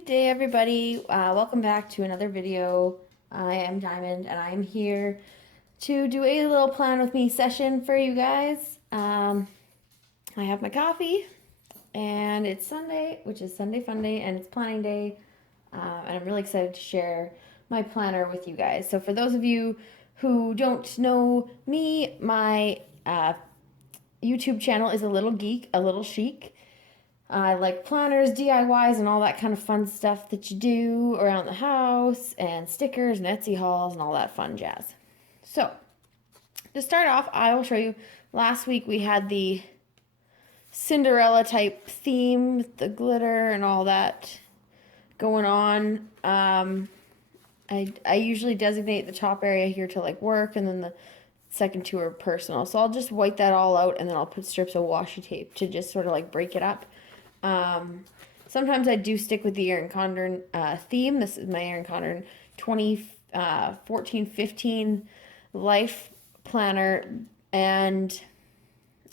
Good day, everybody. Welcome back to another video. I am Diamond, and I am here to do a little plan with me session for you guys. I have my coffee, and it's Sunday, which is Sunday Fun Day, and it's planning day. And I'm really excited to share my planner with you guys. So for those of you who don't know me, my YouTube channel is a little geek, a little chic. I like planners, DIYs, and all that kind of fun stuff that you do around the house, and stickers and Etsy hauls and all that fun jazz. So, to start off, I will show you. Last week we had the Cinderella type theme with the glitter and all that going on. I usually designate the top area here to like work, and then the second two are personal. So I'll just wipe that all out, and then I'll put strips of washi tape to just sort of like break it up. Sometimes I do stick with the Erin Condren theme. This is my Erin Condren 2014-15 life planner, and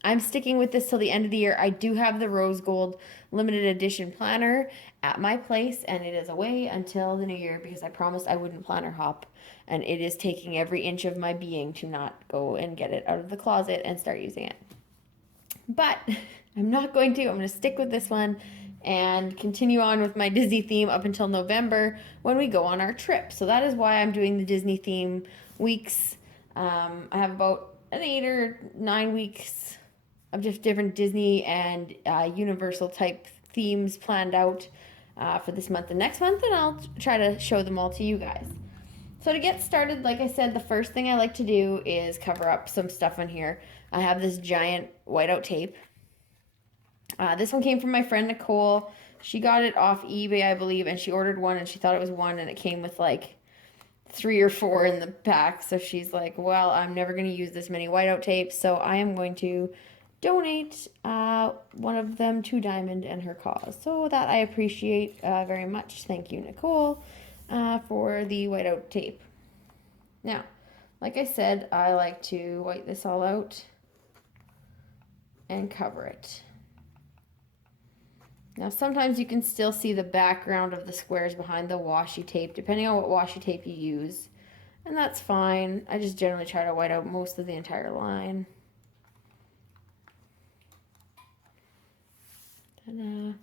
I'm sticking with this till the end of the year. I do have the rose gold limited edition planner at my place, and it is away until the new year because I promised I wouldn't planner hop, and it is taking every inch of my being to not go and get it out of the closet and start using it. But I'm not going to. I'm going to stick with this one and continue on with my Disney theme up until November when we go on our trip. So that is why I'm doing the Disney theme weeks. I have about 8 or 9 weeks of just different Disney and Universal type themes planned out for this month and next month, and I'll try to show them all to you guys. So to get started, like I said, the first thing I like to do is cover up some stuff on here. I have this giant whiteout tape. This one came from my friend Nicole. She got it off eBay, I believe, and she ordered one, and she thought it was one, and it came with like 3 or 4 in the pack. So she's like, well, I'm never going to use this many whiteout tapes, so I am going to donate one of them to Diamond and her cause. So that I appreciate very much. Thank you, Nicole, for the whiteout tape. Now, like I said, I like to white this all out and cover it. Now, sometimes you can still see the background of the squares behind the washi tape, depending on what washi tape you use. And that's fine. I just generally try to white out most of the entire line. Ta-da.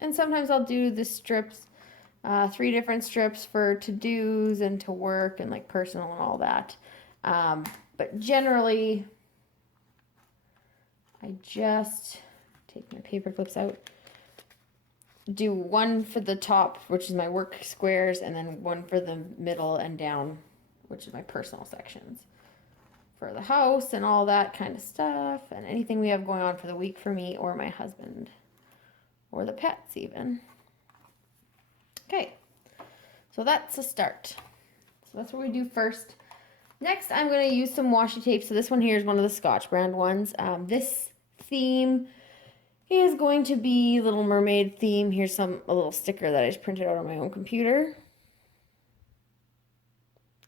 And sometimes I'll do the strips, 3 different strips for to-dos and to work and like personal and all that. But generally, I just take my paper clips out, do one for the top, which is my work squares, and then one for the middle and down, which is my personal sections for the house and all that kind of stuff, and anything we have going on for the week for me or my husband or the pets even. Okay, so that's a start. So that's what we do first. Next, I'm going to use some washi tape. So this one here is one of the Scotch brand ones. This theme is going to be Little Mermaid theme. Here's a little sticker that I just printed out on my own computer.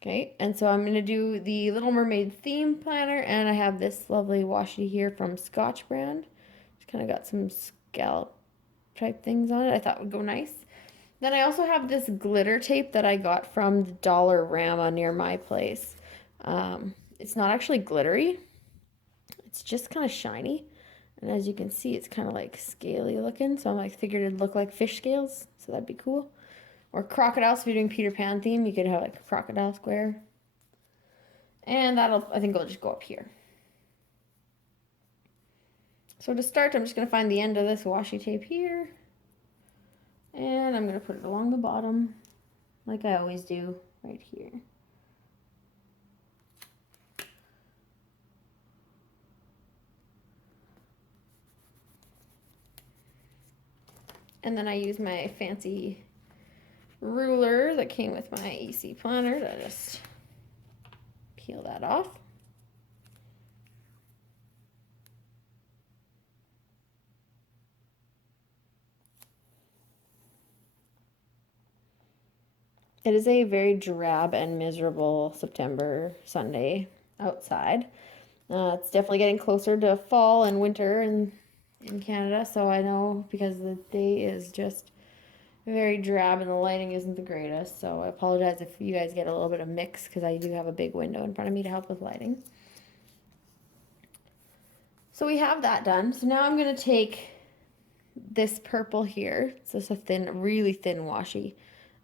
Okay, and so I'm going to do the Little Mermaid theme planner, and I have this lovely washi here from Scotch brand. It's kind of got some scallop type things on it. I thought would go nice. Then I also have this glitter tape that I got from the Dollarama near my place. It's not actually glittery. It's just kind of shiny. And as you can see, it's kind of like scaly looking. So I figured it'd look like fish scales. So that'd be cool. Or crocodiles. If you're doing Peter Pan theme, you could have like a crocodile square. And I think it'll just go up here. So to start, I'm just going to find the end of this washi tape here. And I'm going to put it along the bottom, like I always do, right here. And then I use my fancy ruler that came with my EC planner to just peel that off. It is a very drab and miserable September Sunday outside. It's definitely getting closer to fall and winter in Canada, so I know because the day is just very drab and the lighting isn't the greatest. So I apologize if you guys get a little bit of mix because I do have a big window in front of me to help with lighting. So we have that done. So now I'm going to take this purple here. It's just a thin, really thin washi.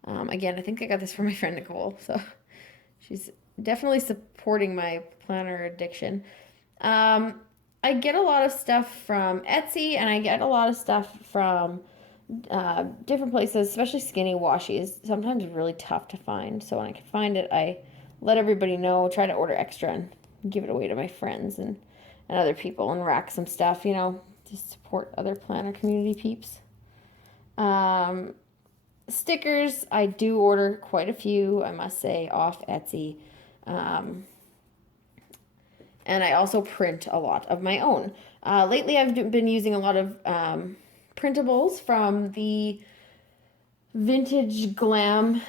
Again, I think I got this from my friend Nicole, so she's definitely supporting my planner addiction. I get a lot of stuff from Etsy, and I get a lot of stuff from different places, especially skinny washies. Sometimes really tough to find. So when I can find it, I let everybody know, try to order extra and give it away to my friends and other people and rack some stuff, you know, to support other planner community peeps. Stickers, I do order quite a few, I must say, off Etsy. And I also print a lot of my own. Lately, I've been using a lot of printables from the Vintage Glam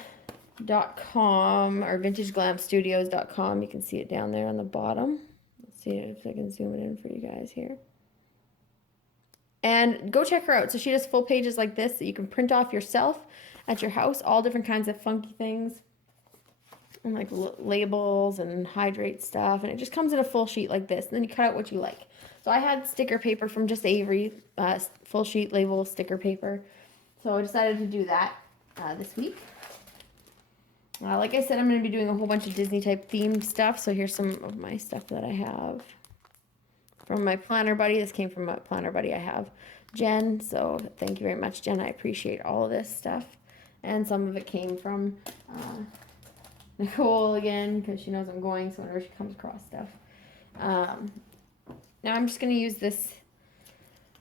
.com or Vintage Glam Studios.com. You can see it down there on the bottom. Let's see if I can zoom it in for you guys here. And go check her out. So she does full pages like this that you can print off yourself at your house, all different kinds of funky things. And like labels and hydrate stuff. And it just comes in a full sheet like this. And then you cut out what you like. So I had sticker paper from just Avery, full sheet label sticker paper. So I decided to do that this week. Like I said, I'm going to be doing a whole bunch of Disney type themed stuff. So here's some of my stuff that I have from my planner buddy. This came from a planner buddy I have, Jen. So thank you very much, Jen. I appreciate all of this stuff. And some of it came from Nicole again, because she knows I'm going. So whenever she comes across stuff. Now I'm just going to use this.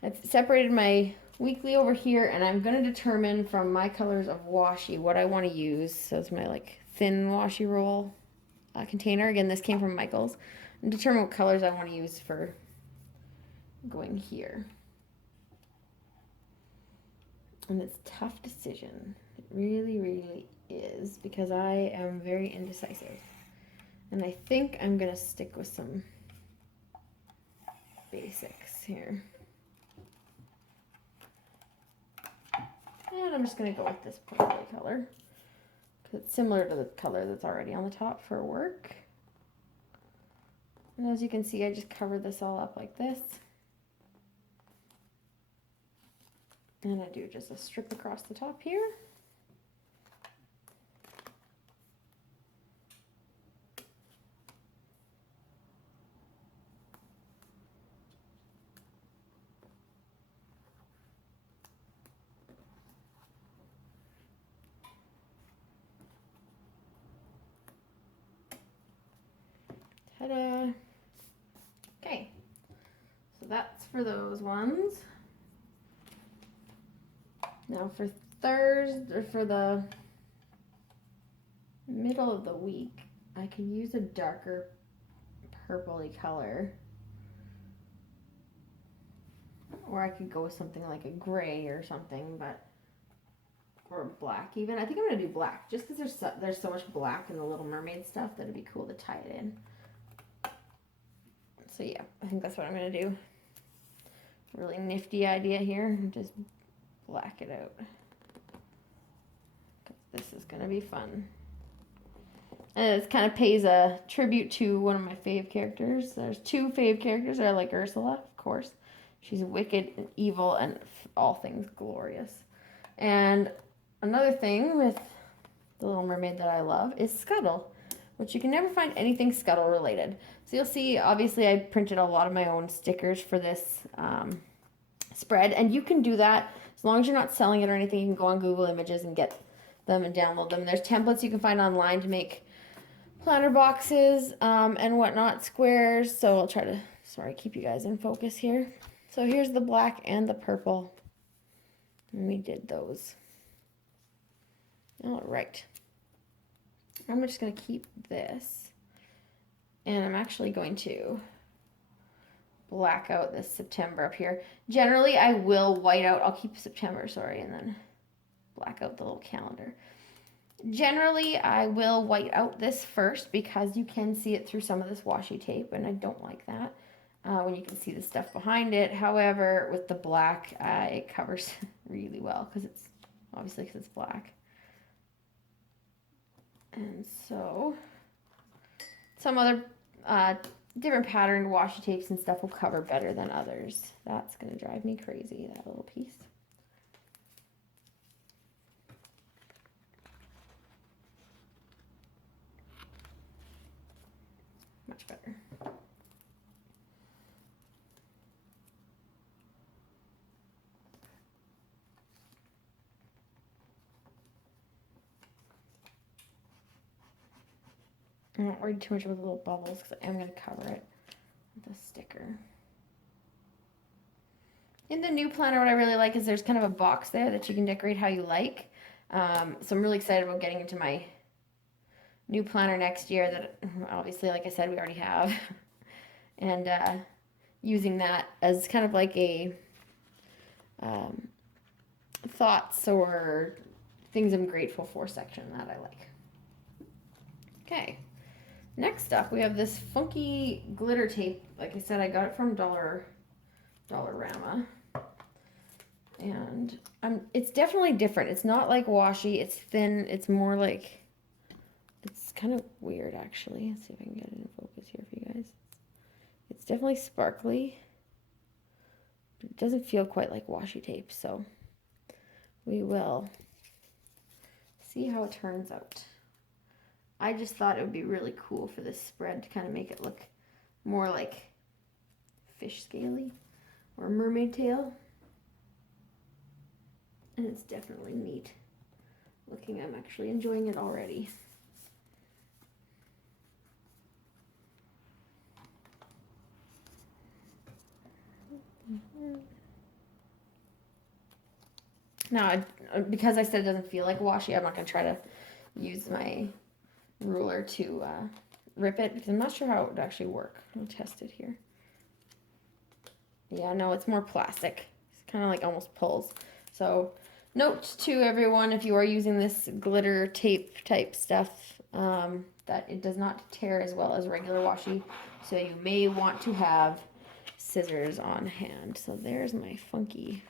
I've separated my weekly over here, and I'm going to determine from my colors of washi what I want to use. So it's my like thin washi roll container. Again, this came from Michael's. And determine what colors I want to use for going here. And it's a tough decision. It really, really is, because I am very indecisive. And I think I'm going to stick with some basics here. And I'm just going to go with this purple color, because it's similar to the color that's already on the top for work. And as you can see, I just covered this all up like this. And I do just a strip across the top here. Ta-da! Okay, so that's for those ones. Now for Thursday, or for the middle of the week, I could use a darker purpley color. Or I could go with something like a gray or something, or black even. I think I'm going to do black, just because there's so much black in the Little Mermaid stuff that it'd be cool to tie it in. So yeah, I think that's what I'm going to do. Really nifty idea here. Just black it out. This is going to be fun. And it kind of pays a tribute to one of my fave characters. There's two fave characters. I like Ursula, of course. She's wicked and evil and all things glorious. And another thing with the Little Mermaid that I love is Scuttle, which you can never find anything Scuttle related. So you'll see, obviously, I printed a lot of my own stickers for this spread. And you can do that as long as you're not selling it or anything. You can go on Google Images and get them and download them. There's templates you can find online to make planner boxes and whatnot, squares. So I'll try to, keep you guys in focus here. So here's the black and the purple. And we did those. All right. I'm just going to keep this. And I'm actually going to black out this September up here. Generally, I will white out. I'll keep September, and then black out the little calendar. Generally, I will white out this first because you can see it through some of this washi tape, and I don't like that when you can see the stuff behind it. However, with the black, it covers really well because it's obviously because it's black. And so some other different patterned washi tapes and stuff will cover better than others. That's going to drive me crazy, that little piece. Much better. I don't worry too much about the little bubbles because I am going to cover it with a sticker. In the new planner, what I really like is there's kind of a box there that you can decorate how you like. So I'm really excited about getting into my new planner next year that obviously, like I said, we already have. And using that as kind of like a thoughts or things I'm grateful for section that I like. Okay. Next up, we have this funky glitter tape. Like I said, I got it from Dollarama. And it's definitely different. It's not like washi. It's thin. It's more like, it's kind of weird actually. Let's see if I can get it in focus here for you guys. It's definitely sparkly. But it doesn't feel quite like washi tape. So we will see how it turns out. I just thought it would be really cool for this spread to kind of make it look more like fish scaly or mermaid tail. And it's definitely neat looking. I'm actually enjoying it already. Now, because I said it doesn't feel like washi, I'm not going to try to use my ruler to rip it because I'm not sure how it would actually work. I'll test it here. Yeah, no, it's more plastic. It's kind of like almost pulls. So note to everyone, if you are using this glitter tape type stuff, that it does not tear as well as regular washi. So you may want to have scissors on hand. So there's my funky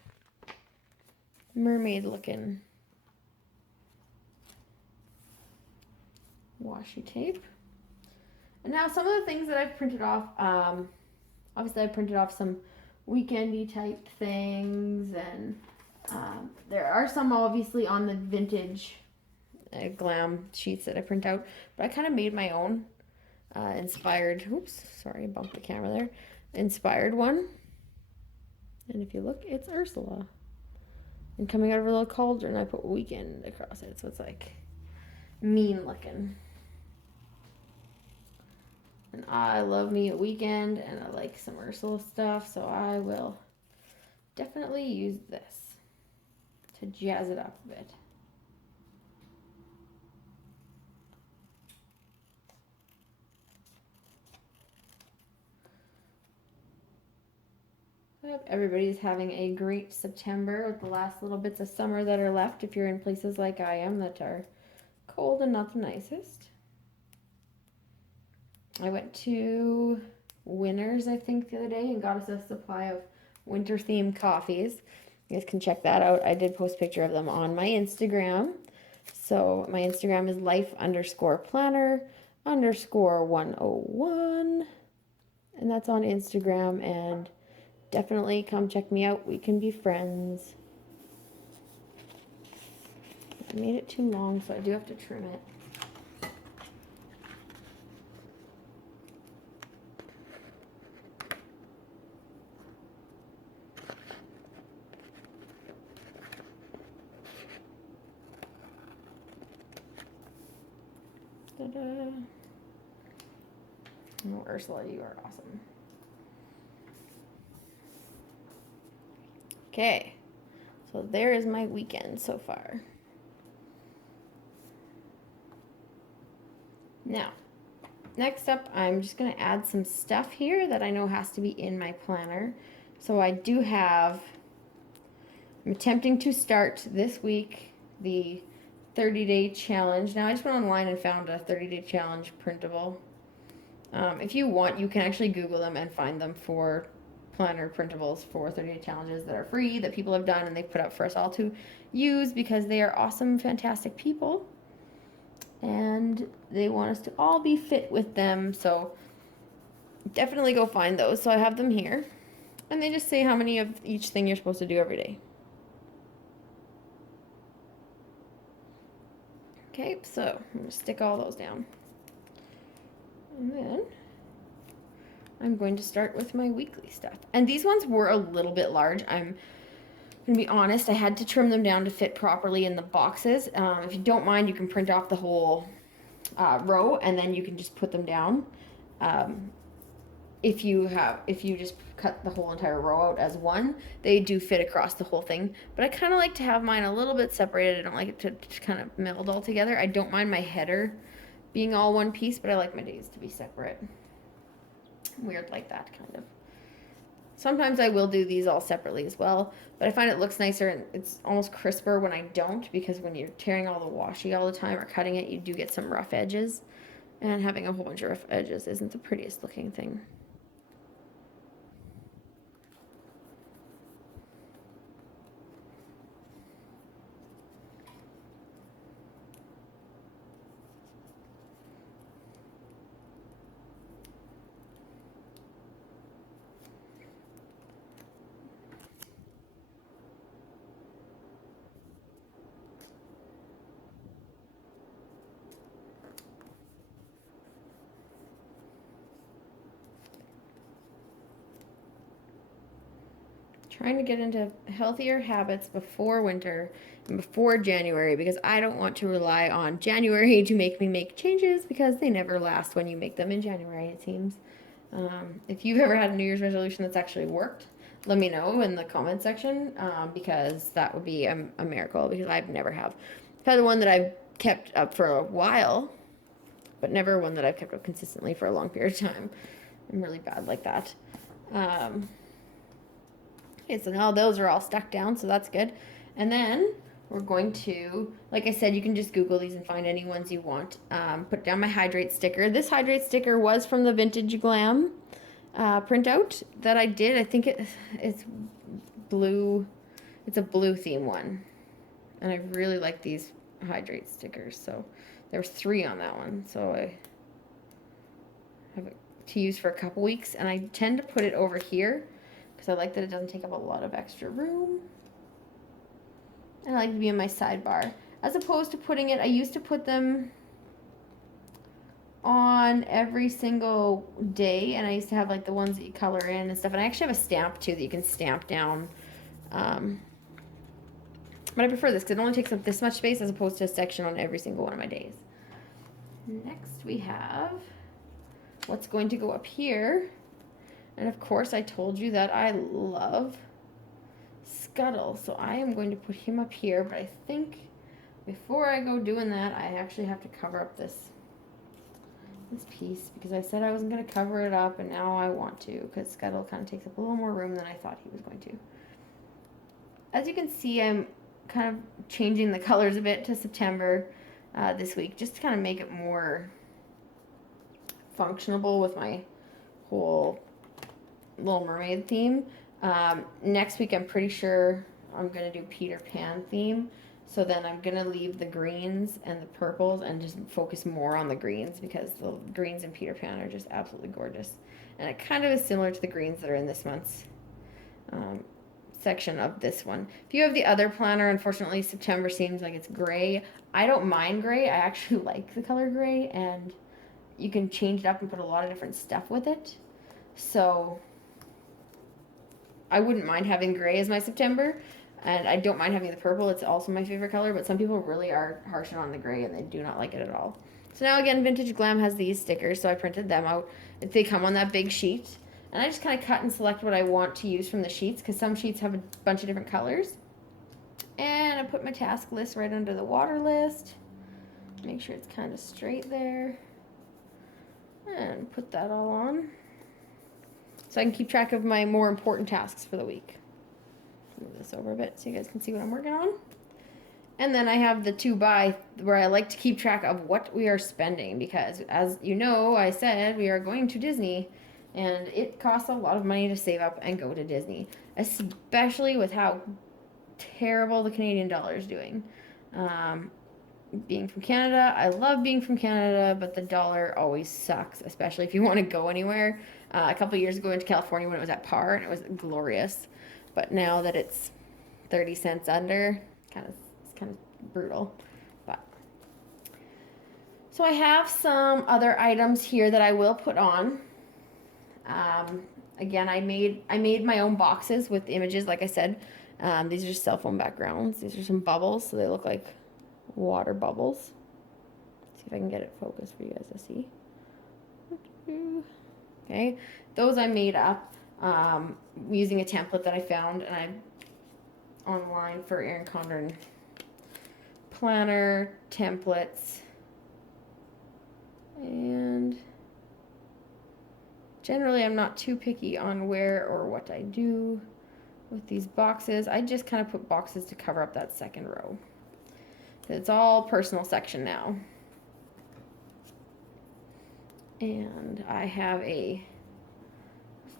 mermaid looking washi tape. And now some of the things that I've printed off, obviously I printed off some weekendy type things, and there are some obviously on the vintage glam sheets that I print out, but I kind of made my own inspired, oops, sorry, I bumped the camera there, inspired one. And if you look, it's Ursula. And coming out of her little cauldron, I put weekend across it, so it's like mean looking. And I love me a weekend, and I like some Ursula stuff, so I will definitely use this to jazz it up a bit. I hope everybody's having a great September with the last little bits of summer that are left if you're in places like I am that are cold and not the nicest. I went to Winners, I think, the other day and got us a supply of winter themed coffees. You guys can check that out. I did post a picture of them on my Instagram. So my Instagram is life_planner_101. And that's on Instagram. And definitely come check me out. We can be friends. I made it too long, so I do have to trim it. Ta-da. Oh, Ursula, you are awesome. Okay, so there is my weekend so far. Now, next up, I'm just going to add some stuff here that I know has to be in my planner. So I do have, I'm attempting to start this week the 30-day challenge. Now I just went online and found a 30-day challenge printable. If you want, you can actually Google them and find them for planner printables for 30-day challenges that are free, that people have done and they've put up for us all to use because they are awesome, fantastic people. And they want us to all be fit with them. So definitely go find those. So I have them here. And they just say how many of each thing you're supposed to do every day. Okay, so I'm going to stick all those down. And then I'm going to start with my weekly stuff. And these ones were a little bit large. I'm going to be honest, I had to trim them down to fit properly in the boxes. If you don't mind, you can print off the whole row and then you can just put them down. If you just cut the whole entire row out as one, they do fit across the whole thing. But I kind of like to have mine a little bit separated. I don't like it to kind of meld all together. I don't mind my header being all one piece, but I like my days to be separate. Weird like that, kind of. Sometimes I will do these all separately as well, but I find it looks nicer and it's almost crisper when I don't, because when you're tearing all the washi all the time or cutting it, you do get some rough edges, and having a whole bunch of rough edges isn't the prettiest looking thing. Trying to get into healthier habits before winter and before January, because I don't want to rely on January to make me make changes, because they never last when you make them in January, it seems. If you've ever had a New Year's resolution that's actually worked, let me know in the comment section, because that would be a miracle, because I've never have. I've had one that I've kept up for a while, but never one that I've kept up consistently for a long period of time. I'm really bad like that. Okay, so now those are all stuck down, so that's good. And then we're going to, like I said, you can just Google these and find any ones you want. Put down my hydrate sticker. This hydrate sticker was from the Vintage Glam printout that I did. I think it's blue. It's a blue theme one. And I really like these hydrate stickers. So there was 3 on that one. So I have it to use for a couple weeks. And I tend to put it over here, because I like that it doesn't take up a lot of extra room. And I like to be in my sidebar. As opposed to putting it, I used to put them on every single day, and I used to have like the ones that you color in and stuff. And I actually have a stamp too that you can stamp down. But I prefer this because it only takes up this much space as opposed to a section on every single one of my days. Next we have what's going to go up here. And of course, I told you that I love Scuttle, so I am going to put him up here. But I think before I go doing that, I actually have to cover up this piece, because I said I wasn't going to cover it up, and now I want to, because Scuttle kind of takes up a little more room than I thought he was going to. As you can see, I'm kind of changing the colors a bit to September this week, just to kind of make it more functionable with my whole Little Mermaid theme. Next week I'm pretty sure I'm going to do Peter Pan theme. So then I'm going to leave the greens and the purples and just focus more on the greens, because the greens in Peter Pan are just absolutely gorgeous. And it kind of is similar to the greens that are in this month's section of this one. If you have the other planner, unfortunately September seems like it's gray. I don't mind gray. I actually like the color gray, and you can change it up and put a lot of different stuff with it. So I wouldn't mind having gray as my September, and I don't mind having the purple. It's also my favorite color, but some people really are harshing on the gray and they do not like it at all. So now again, Vintage Glam has these stickers, so I printed them out. They come on that big sheet, and I just kind of cut and select what I want to use from the sheets, because some sheets have a bunch of different colors. And I put my task list right under the water list. Make sure it's kind of straight there. And put that all on, so I can keep track of my more important tasks for the week. Move this over a bit so you guys can see what I'm working on. And then I have the 2 by where I like to keep track of what we are spending because, as you know, I said we are going to Disney and it costs a lot of money to save up and go to Disney, especially with how terrible the Canadian dollar is doing. Um, Being from Canada, I love being from Canada, but the dollar always sucks, especially if you want to go anywhere. A couple years ago, into California when it was at par and it was glorious, but now that it's 30 cents under, it's kind of brutal. But so I have some other items here that I will put on. Again, I made my own boxes with images, like I said. These are just cell phone backgrounds. These are some bubbles, so they look like water bubbles. Let's see if I can get it focused for you guys to see. Okay, those I made up using a template that I found and I online for Erin Condren planner templates. And generally I'm not too picky on where or what I do with these boxes. I just kind of put boxes to cover up that second row. It's all personal section now. And I have a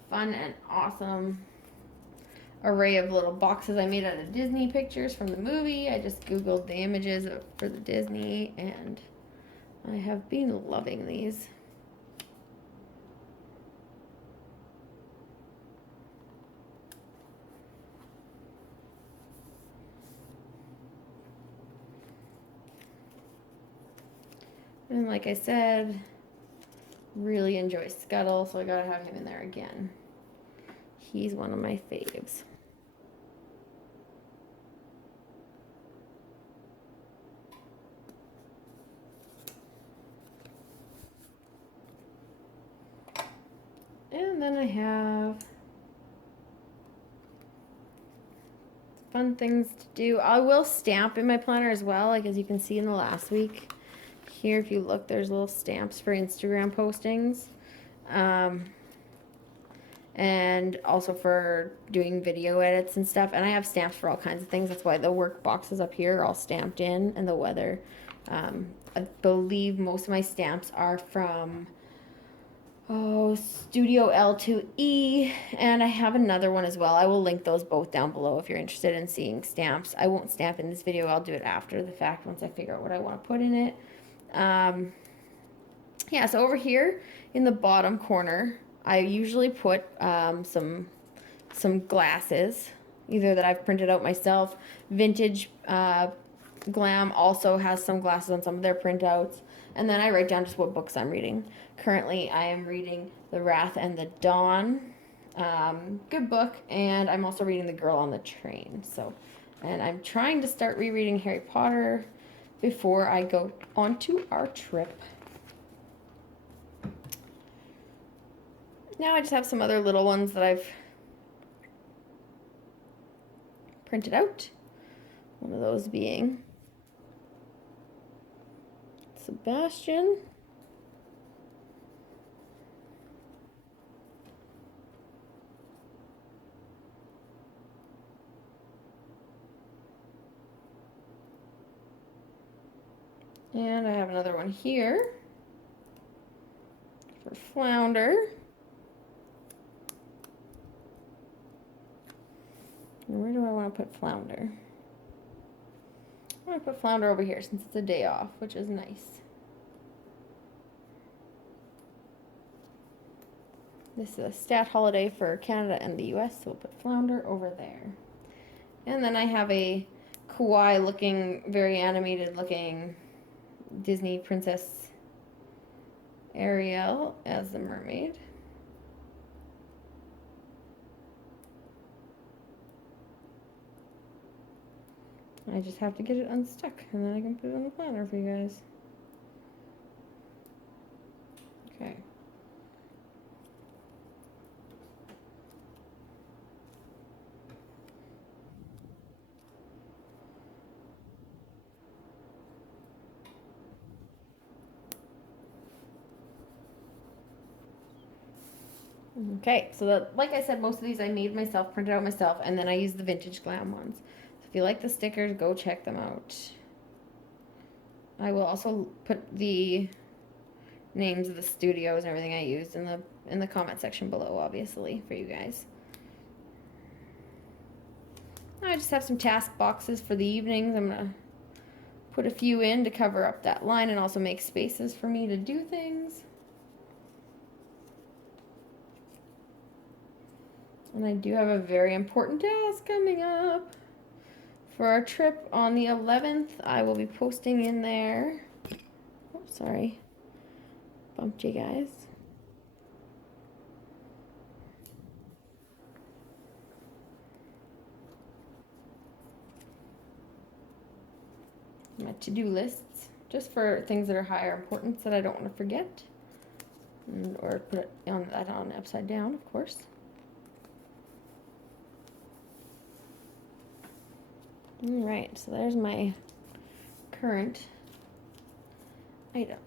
fun and awesome array of little boxes I made out of Disney pictures from the movie. I just Googled the images for the Disney and I have been loving these. And like I said, really enjoy Scuttle, so I gotta have him in there again. He's one of my faves. And then I have fun things to do. I will stamp in my planner as well, like as you can see in the last week. Here, if you look, there's little stamps for Instagram postings. And also for doing video edits and stuff. And I have stamps for all kinds of things. That's why the work boxes up here are all stamped in, and the weather. I believe most of my stamps are from Studio L2E, and I have another one as well. I will link those both down below if you're interested in seeing stamps. I won't stamp in this video. I'll do it after the fact once I figure out what I want to put in it. Yeah, so over here in the bottom corner, I usually put some glasses, either that I've printed out myself. Vintage Glam also has some glasses on some of their printouts. And then I write down just what books I'm reading. Currently, I am reading The Wrath and the Dawn. Good book. And I'm also reading The Girl on the Train. And I'm trying to start rereading Harry Potter before I go on to our trip. Now I just have some other little ones that I've printed out. One of those being Sebastian. And I have another one here for Flounder. And where do I want to put Flounder? I'm going to put Flounder over here since it's a day off, which is nice. This is a stat holiday for Canada and the US, so we'll put Flounder over there. And then I have a kawaii looking, very animated looking Disney Princess Ariel as the mermaid. I just have to get it unstuck and then I can put it on the planner for you guys. Okay. Okay, so like I said, most of these I made myself, printed out myself, and then I used the Vintage Glam ones. So If you like the stickers, go check them out. I will also put the names of the studios and everything I used in the comment section below, obviously, for you guys. I just have some task boxes for the evenings. I'm gonna put a few in to cover up that line and also make spaces for me to do things. And I do have a very important task coming up. For our trip on the 11th, I will be posting in there. Oh, sorry. Bumped you guys. My to-do lists, just for things that are higher importance that I don't want to forget. Or put it on upside down, of course. Alright, so there's my current items.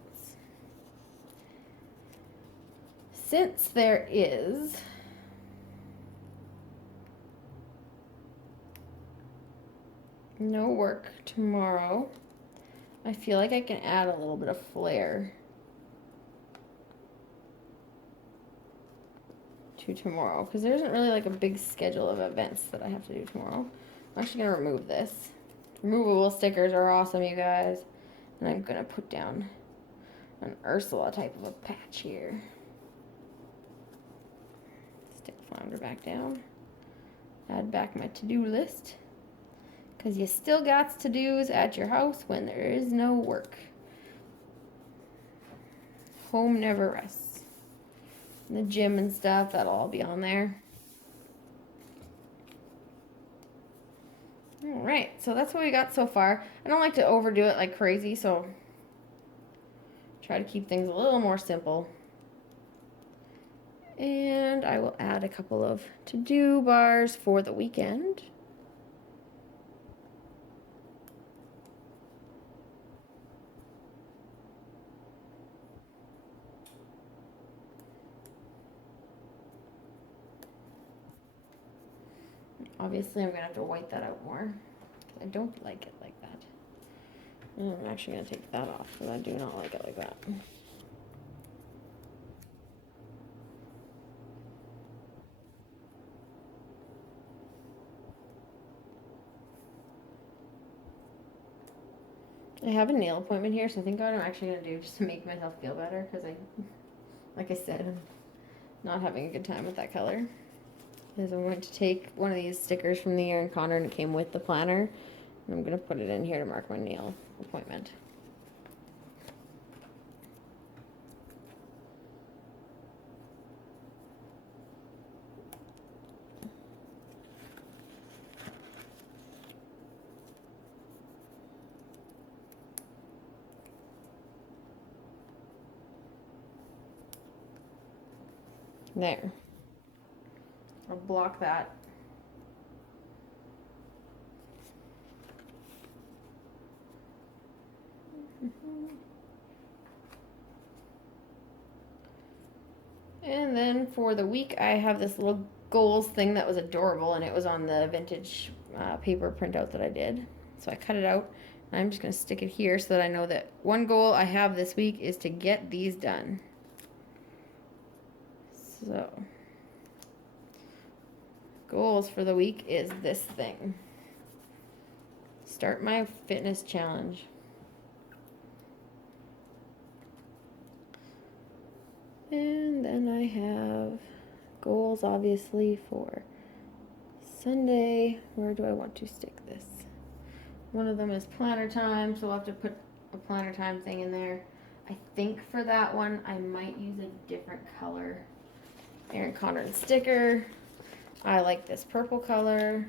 Since there is no work tomorrow, I feel like I can add a little bit of flair to tomorrow, because there isn't really like a big schedule of events that I have to do tomorrow. I'm actually going to remove this. Removable stickers are awesome, you guys. And I'm going to put down an Ursula type of a patch here. Stick flounder back down. Add back my to-do list. Because you still got to-dos at your house when there is no work. Home never rests. And the gym and stuff, that'll all be on there. Alright, so that's what we got so far. I don't like to overdo it like crazy, so try to keep things a little more simple. And I will add a couple of to-do bars for the weekend. Obviously, I'm going to have to white that out more. I don't like it like that. And I'm actually going to take that off because I do not like it like that. I have a nail appointment here, so I think what I'm actually going to do just to make myself feel better, because like I said, I'm not having a good time with that color. Is I'm going to take one of these stickers from the Erin Condor, and it came with the planner, and I'm going to put it in here to mark my nail appointment. There. I'll block that. And then for the week, I have this little goals thing that was adorable, and it was on the vintage paper printout that I did. So I cut it out, and I'm just going to stick it here so that I know that one goal I have this week is to get these done. So, goals for the week is this thing. Start my fitness challenge. And then I have goals, obviously, for Sunday. Where do I want to stick this? One of them is planner time, so I'll have to put a planner time thing in there. I think for that one, I might use a different color. Erin Condor sticker. I like this purple color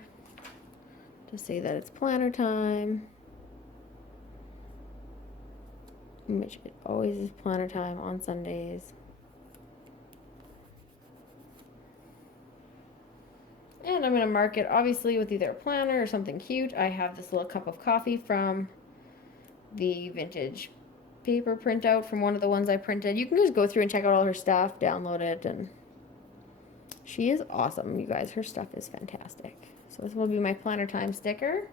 to say that it's planner time, which it always is planner time on Sundays. And I'm going to mark it obviously with either a planner or something cute. I have this little cup of coffee from the vintage paper printout from one of the ones I printed. You can just go through and check out all her stuff, download it, and she is awesome, you guys. Her stuff is fantastic. So this will be my planner time sticker.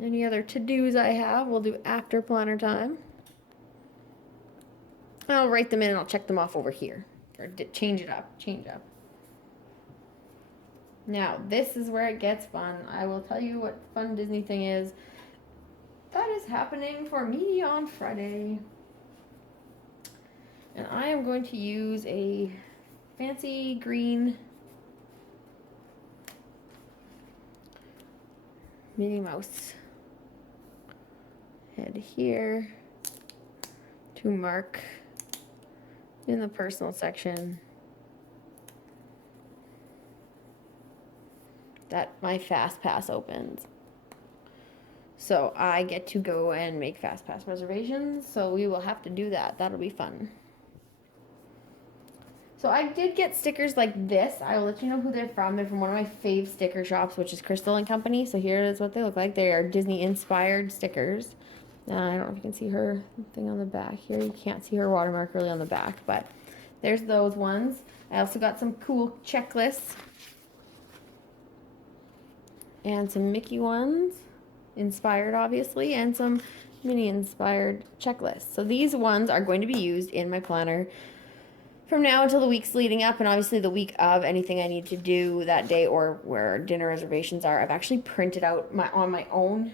Any other to-dos I have, we'll do after planner time. I'll write them in and I'll check them off over here. Or change it up. Now, this is where it gets fun. I will tell you what fun Disney thing is. That is happening for me on Friday. And I am going to use a fancy green Minnie Mouse head here to mark in the personal section that my Fast Pass opens. So I get to go and make Fast Pass reservations, so we will have to do that. That'll be fun. So I did get stickers like this. I will let you know who they're from. They're from one of my fave sticker shops, which is Crystal&Co. So here is what they look like. They are Disney-inspired stickers. I don't know if you can see her thing on the back here. You can't see her watermark really on the back, but there's those ones. I also got some cool checklists and some Mickey ones, inspired obviously, and some Minnie inspired checklists. So these ones are going to be used in my planner from now until the weeks leading up, and obviously the week of anything I need to do that day or where dinner reservations are. I've actually printed out on my own.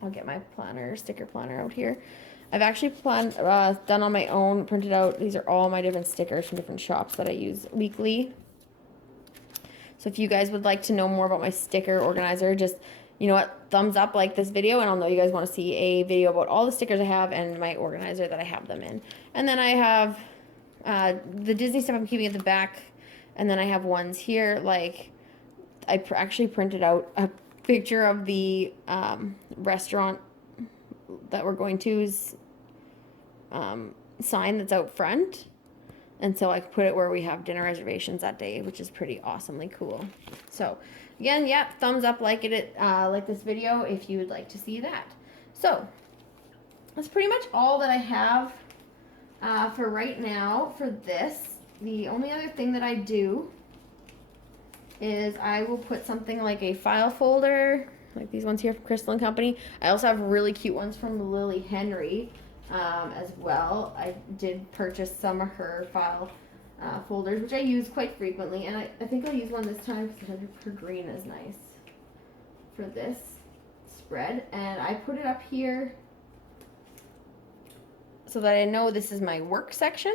I'll get my planner, sticker planner out here. I've actually done on my own, printed out. These are all my different stickers from different shops that I use weekly. So if you guys would like to know more about my sticker organizer, just, you know what, thumbs up, like this video, and I'll know you guys want to see a video about all the stickers I have and my organizer that I have them in. And then I have the Disney stuff I'm keeping at the back, and then I have ones here, like I actually printed out a picture of the restaurant that we're going to's sign that's out front. And so I put it where we have dinner reservations that day, which is pretty awesomely cool. So again, yeah, thumbs up, like this video if you would like to see that. So that's pretty much all that I have for right now for this. The only other thing that I do is I will put something like a file folder, like these ones here from Crystal&Co. I also have really cute ones from Lillie Henry. As well. I did purchase some of her file folders, which I use quite frequently, and I think I'll use one this time because her green is nice for this spread. And I put it up here so that I know this is my work section.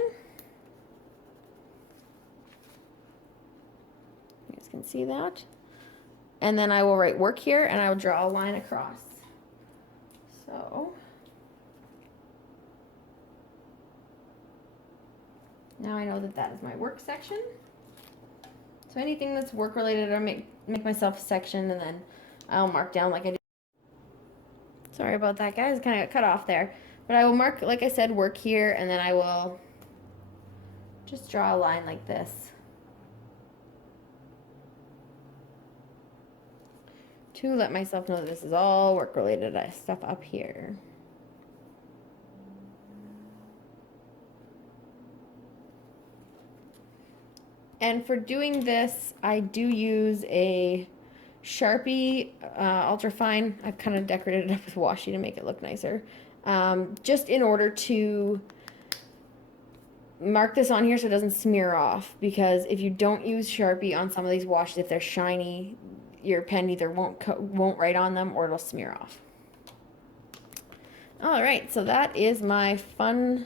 You guys can see that. And then I will write work here, and I will draw a line across. So now I know that that is my work section. So anything that's work related, I'll make myself a section, and then I'll mark down like I did. Sorry about that, guys. Kind of got cut off there. But I will mark, like I said, work here, and then I will just draw a line like this. To let myself know that this is all work related stuff up here. And for doing this, I do use a Sharpie Ultra Fine. I've kind of decorated it up with washi to make it look nicer. Just in order to mark this on here so it doesn't smear off. Because if you don't use Sharpie on some of these washes, if they're shiny, your pen either won't write on them or it'll smear off. All right, so that is my fun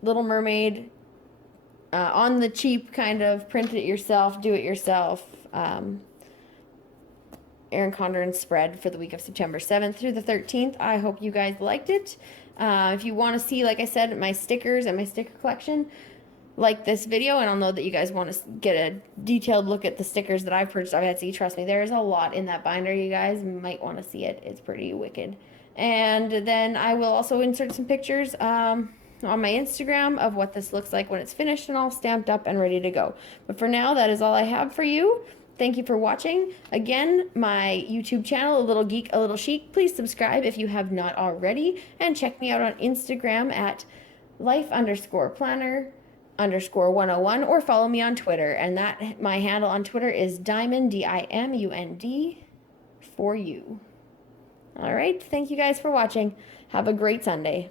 Little Mermaid on the cheap kind of print it yourself, do it yourself Erin Condren spread for the week of September 7th through the 13th. I hope you guys liked it. If you want to see, like I said, my stickers and my sticker collection, like this video, and I'll know that you guys want to get a detailed look at the stickers that I've purchased on Etsy. Trust me, there is a lot in that binder. You guys might want to see it. It's pretty wicked. And then I will also insert some pictures on my Instagram of what this looks like when it's finished and all stamped up and ready to go. But for now, that is all I have for you. Thank you for watching. Again, my YouTube channel, A Little Geek, A Little Chic. Please subscribe if you have not already. And check me out on Instagram at life_planner_101, or follow me on Twitter. And that my handle on Twitter is Diamond, DIMUND for you. All right. Thank you guys for watching. Have a great Sunday.